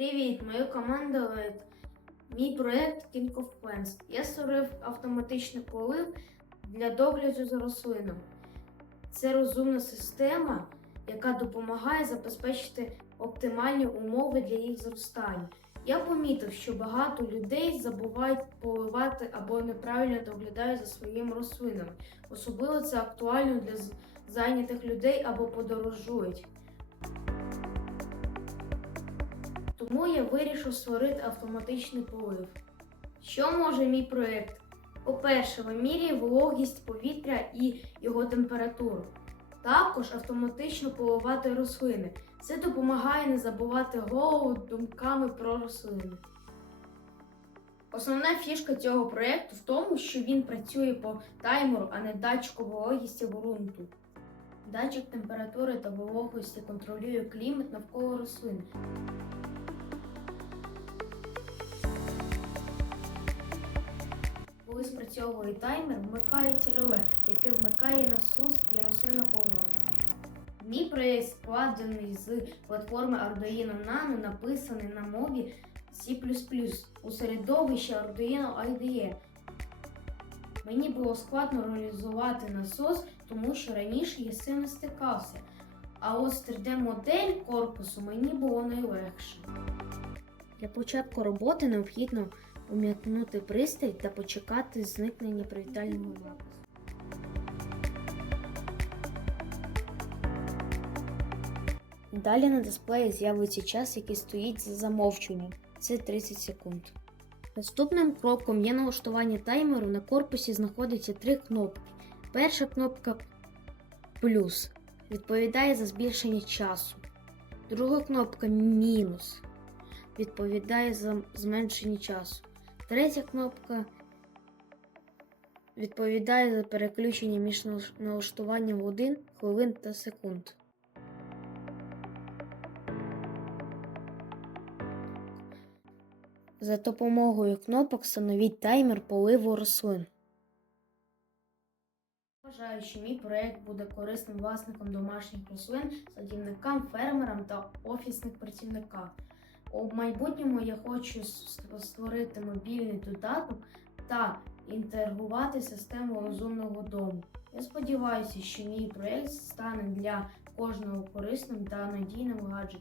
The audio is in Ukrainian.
Привіт, мою команду е, мій проєкт King of Plants. Я створив автоматичний полив для догляду за рослинами. Це розумна система, яка допомагає забезпечити оптимальні умови для їх зростання. Я помітив, що багато людей забувають поливати або неправильно доглядають за своїми рослинами. Особливо це актуально для зайнятих людей або подорожують. Тому я вирішив створити автоматичний полив. Що може мій проєкт? По-перше, вимірює вологість повітря і його температуру. Також автоматично поливати рослини. Це допомагає не забувати голову думками про рослини. Основна фішка цього проєкту в тому, що він працює по таймеру, а не датчику вологісті ґрунту. Датчик температури та вологості контролює клімат навколо рослин. Коли таймер, вмикається реле, яке вмикає насос і рослина поводить. Мій проєкт складений з платформи Arduino Nano, написаний на мові C++ у середовищі Arduino IDE. Мені було складно реалізувати насос, тому що раніше я з стикався. А от 3D-модель корпусу мені було найлегше. Для початку роботи необхідно ум'якнути пристрій та почекати зникнення привітального напису. Далі на дисплеї з'явиться час, який стоїть за замовчуванням. Це 30 секунд. Наступним кроком є налаштування таймеру. На корпусі знаходиться три кнопки. Перша кнопка плюс відповідає за збільшення часу. Друга кнопка мінус відповідає за зменшення часу. Третя кнопка відповідає за переключення між налаш- налаштуванням годин, хвилин та секунд. За допомогою кнопок встановіть таймер поливу рослин. Вважаю, що мій проєкт буде корисним власникам домашніх рослин, садівникам, фермерам та офісних працівникам. У майбутньому я хочу створити мобільний додаток та інтегрувати систему розумного дому. Я сподіваюся, що мій проєкт стане для кожного корисним та надійним гаджетом.